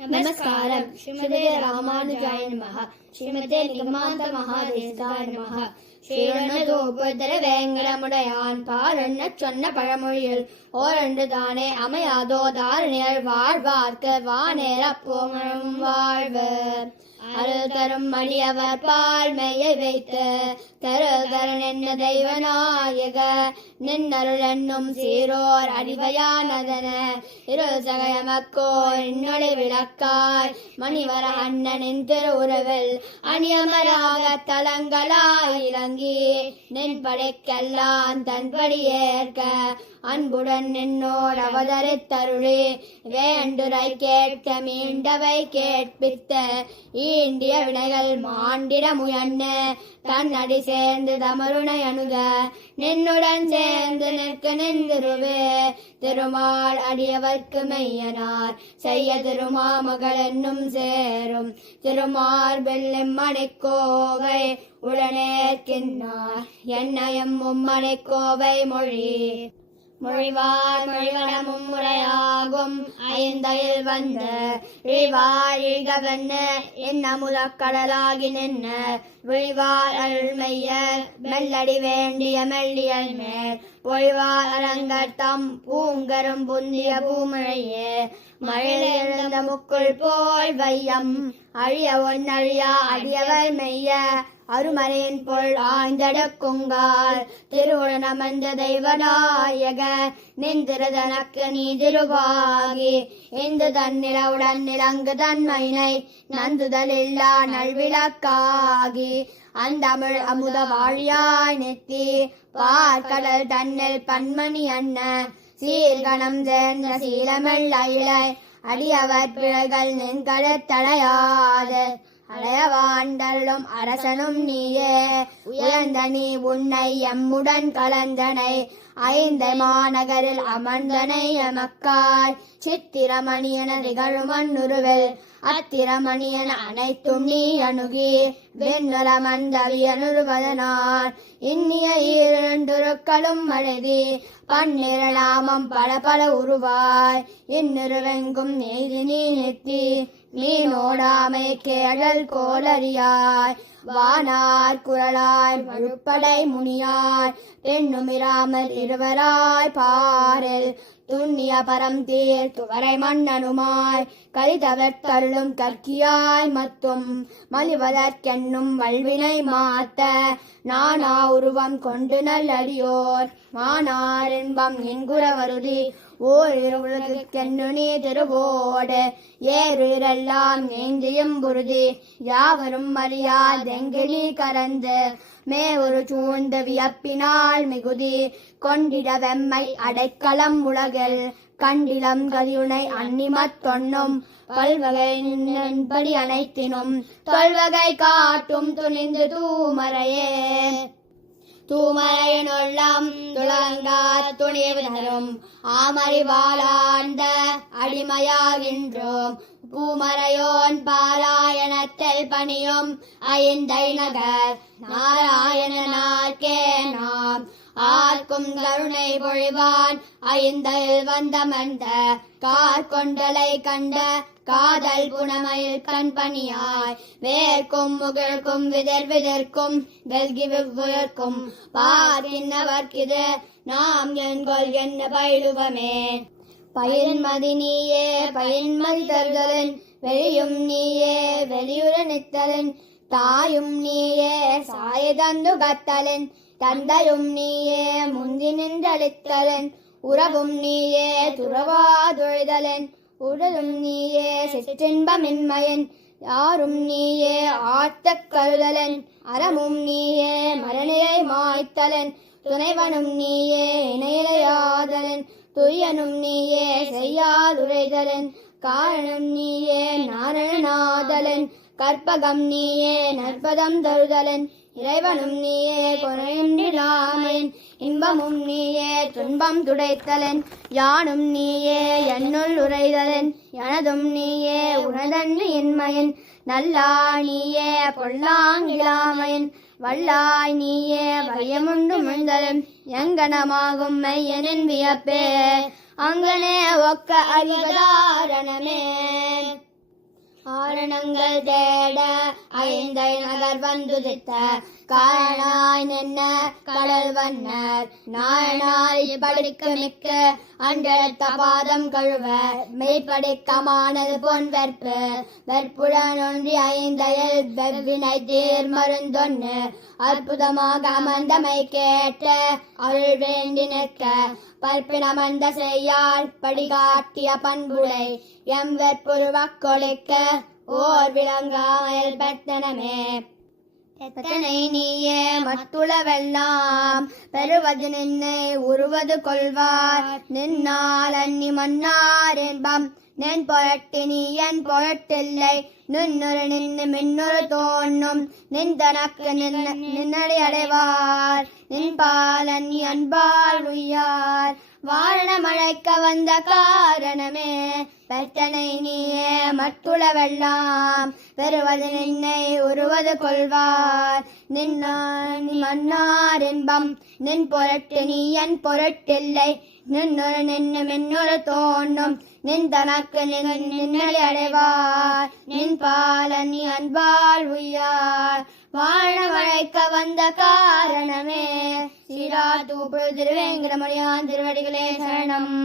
நமஸ்காரம். ஸ்ரீமதே ராமானுஜாய நமஹ. ஸ்ரீமதே நிகமாந்த மகாதேசிகாய நமஹ. ஸ்ரீரண்ணதோபதர வேங்கடமுடையான் பாரண்ண சொன்ன பழமொழியில் ஓரண்டு தானே அமையாதோ தாரணியர் வாழ்வார்க்கு வானேர போமழும் வாழ்வு. அருள் தரும் மணியவர் பால் மெய்யை வைத்து தருள் தரன் என்ன தெய்வநாயக நின்னருள் என்னும் சீரோர் அடிவையானதன இருள் சகயமக்கோ இன்னொளி விளக்காய் மணிவர அண்ணனின் திருவுருவில் அணியமராக தலங்களாய் இறங்கி நின் படைக்கெல்லாம் தன்படி ஏற்க அன்புடன் நின்னோர் அவதரித்தருளி வேண்டுரை கேட்க மீண்டவை கேட்பித்த ஈண்டிய வினைகள் மாண்டிட முயன்ன தன் அடி சேர்ந்து தமருணை அணுக நின்னுடன் சேர்ந்து நிற்க நின்றுருவே திருமால் அடியவர்க்கு மெய்யனார் செய்ய திருமாமகள் என்னும் சேரும் திருமார் வெள்ளம் மணிக்கோவை உடனேற்கின்றார் என்னையும் மும்மணிக்கோவை மொழி மொழிவார் மொழிவனமும் முறையாகும் ஐந்தையில் வந்த இழிவாழ்கவென்ன என்ன முதக்கடலாகி நின்ன விழிவார் அருள்மையர் மெல்லடி வேண்டிய மெல்லியல் மேல் பொழிவார் அரங்கர்த்தம் பூங்கரும் புந்திய பூமழையே மழையிலிருந்த முக்குள் போல் வையம் அழிய ஒன்னழியா அடியவர் மெய்ய அருமறையின் பொருள் ஆய்ந்தெடுக்குங்கால் திருவுடன் அமர்ந்த தெய்வநாயக நின்றிருதனக்கு நீ திருவாகி இந்து தன்னிலவுடன் நிலங்கு தன்மையினை நந்துதல் இல்லா நல்விளக்காகி அந்தமிழ் அமுத வாழியாய் நெத்தி பார்க்கடல் தன்னில் பன்மணி அண்ண சீர்கணம் சேர்ந்த சீலமெல் அயிலை அடியவர் பிழைகள் நின்கடத்தடையாது அடையவாண்டலும் அரசனும் நீயே உயர்ந்த நீ உன்னை எம்முடன் கலந்தனை ஐந்த மாநகரில் அமர்ந்தனை எமக்காய் சித்திரமணியன திகழுமன்னுருவில் அத்திரமணியன அனைத்தும் நீ அணுகி வெண்ணுரமந்தவியனுருவதனார் இன்னிய ஈரண்டுருக்களும் அழுதி பன்னிரநாமம் பல பல உருவாய் இன்னுருவெங்கும் நெய்தி நீ நெத்தி நீ நோடாமை கேழல் கோலறியாய் வானார் குரலாய் வழுப்படை முனியாய் பெண்ணுமிராமல் இருவராய் பாரில் துண்ணிய பரம் தீர் துவரை மன்னனுமாய் கலிதவர்த்தருளும் கற்கியாய் மத்தும் மலிவதற்கென்னும் வல்வினை மாத்த நானா உருவம் கொண்டு நல்லடியோர் மானார் இன்பம் என்குறவருதி ஓர் இருவுலகுக்கென்னு நீ திருவோடு ஏறுரெல்லாம் நெஞ்சியும் புருதி யாவரும் அறியாதெங்கிலி கரந்து மே ஒரு சூழ்ந்து வியப்பினால் மிகுதி கொண்டிட வெம்மை அடைக்கலம் உலகில் கண்டிலம் கதியுனை அன்னிமத் தொன்னும் பல்வகை நின்படி அனைத்தினும் தொல்வகை காட்டும் துணிந்து தூமரையே தூமரையினுள்ளம் துளங்கா துணிவு தரும் ஆமறிவாளாண்ட அடிமையாகின்றோம் பூமரையோன் பாராயணத்தில் பணியும் ஐந்தை நகர் நாராயணனார்க்கே நாம் ஆர்க்கும் கருணை பொழிவான் ஐந்தையில் வந்தமர்ந்த கார்கொண்டலை கண்ட காதல் புனமையில் கண்பணியாய் வேர்க்கும் முகிழ்க்கும் விதர்க்கும் வெல்கி விவ்வுயர்க்கும் பார்க்கின்றவர்க்கிது நாம் என்கொள் என்ன பயிலுவமே பயின்மதி நீயே பயின்மதி தருதலின் வெளியும் நீயே வெளியுற நித்தலின் தாயும் நீயே சாய தந்து கத்தலின் தந்தையும் நீயே முந்தி நின்றளித்தலின் உறவும் நீயே துறவாதொழிதலின் உடலும் நீயே சிற்றின்பமின்மையின் யாரும் நீயே ஆர்த்தக் கருதலன் அறமும் நீயே மரணியை மாய்த்தலன் துணைவனும் நீயே இணையிலையாதலன் துயனும் நீயே செய்யாதுரைதலன் காரணம் நீயே நாரணநாதலன் கற்பகம் நீயே நற்பதம் தருதலன் இறைவனும் நீயே குறையின்றிலாமன் இன்பமும் நீயே துன்பம் துடைத்தலன் யானும் நீயே என்னுள் உரைதலன் எனதும் நீயே உனதன்று இன்மையன் நல்லாய் நீயே பொல்லாங்கிலாமையன் வல்லாய் நீயே பயமுண்டு முழ்தலும் எங்கனமாகும் மையனின் வியப்பே அங்கனே ஒக்க அறிவதாரணமே. காரணங்கள் தேட ஐந்தை நகர் வந்துதித்த காரணாய் நின்ன கடல் வண்ணர் நாரணாய் படிக்க மிக்க அன்றெடுத்த பாதம் கழுவ மெய்ப்படிக்கமானது பொன் வெற்பு வெற்புடன் ஒன்றி ஐந்தையில் வெவ்வினை தீர் மருந்தொன்னு அற்புதமாக அமர்ந்தமை கேட்டு அருள் வேண்டி நிற்க பற்பினமந்த செய்யால் படிகாட்டிய பண்புடை எம் வெற்புருவக் கொலைக்க ஓர் விளங்காமல் பெற்றனமே. எத்தனை நீயே மத்துளவெல்லாம் பெறுவது நின்னை உருவது கொள்வார் நின்னால் அன்னி மன்னார் என்பம் நின் பொருட்டு நீ என் பொருட்டில்லை நின்னொரு நின்று மின்னொரு தோன்னும் நின் தனக்கு நின்னடி அடைவார் நின் பால் அன்னி அன்பால் உய்யார் வாரண மழைக்க வந்த காரணமே. பெற்றனை நீயே மட்டுளவெல்லாம் பெறுவது நின்னை உருவது கொள்வார் நின்னான் மன்னார் என்பம் நின் பொருட்டு நீ என் பொருட்டில்லை நின்னொரு நின்று மின்னொரு தோன்னும் நின் தனக்கு நின்னடி அடைவார் நின் பால் அன்னி அன்பால் உய்யார் வாழ மழைக்க வந்த காரணமே. சீரா தூப்பு திருவேங்கடமுடியான் திருவடிகளே சரணம்.